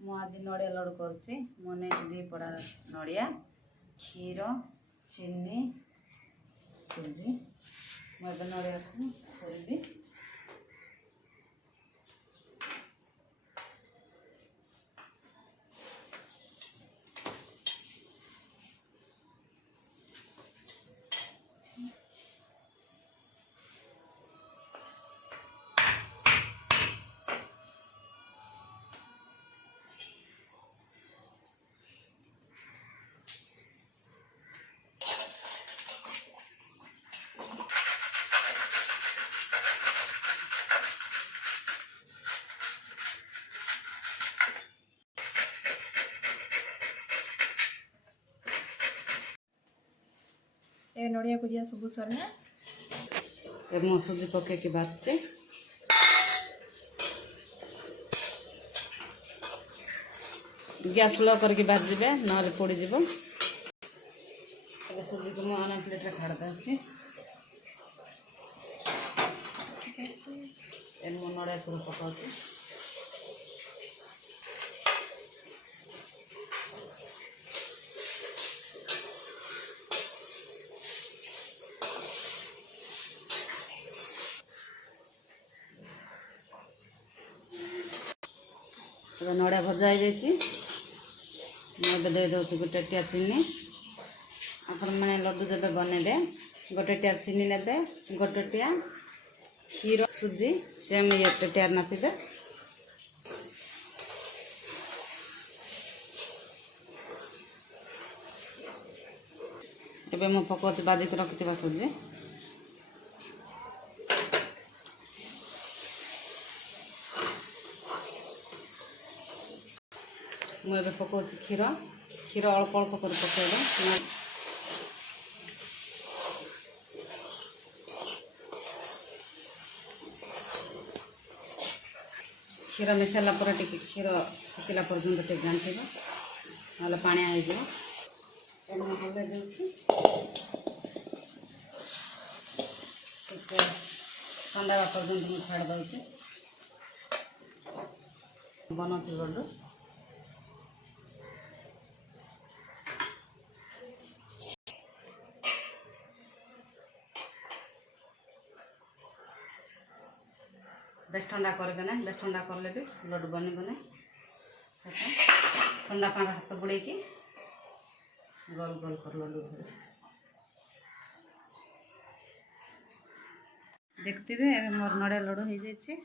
ମୁଁ ଆଜି ନଡ଼ିଆ ଲଡ଼ୁ କରୁଛି। ମୁଁ ନେଇଛି 2 ପଡ଼ା ନଡ଼ିଆ, କ୍ଷୀର, ଚିନି, ସୁଜି। ମୁଁ ଏବେ ନଡ଼ିଆକୁ କରିବି। ए नड़िया को दिया सब सरना मु सुजी पकईकि बाटुचे। गैस स्लो करके बाजिबे ना पोड़ीज। सुजी को मुझे अन प्लेट खाड़ दूसरी। मु नड़िया पूरा पकाऊँ। नड़िया भजा हो जाए दे दूँ गोटे टिया चीनी। आपण मैंने लड्डू जब बनइबे गोटे टिया चीनी ने गोटे टिया क्षीर सुजी सेम ये टिया नापिबे। एबे मु पकाउछि बाजिक रखिथिबा सुजी। मुझे पकाउछि क्षीर। क्षीर अल्प अल्प कर पकाइबे। क्षीर मिसाला पर टिके क्षीर सुखिला पर्यंत टे जानिथिबो ना पानी हो जाए। ठंडा हवा पर्यंत मुझे छाड़ दूसरी। बनाऊँ लड्डू। बेस ठंडा करके ना बेस ठंडा कर ले भी लड्डू बने बने ठंडा पानी हाथ बुड़े की गोल गोल कर लड्डू देखते मोर नड़िया लड्डू हो जाए।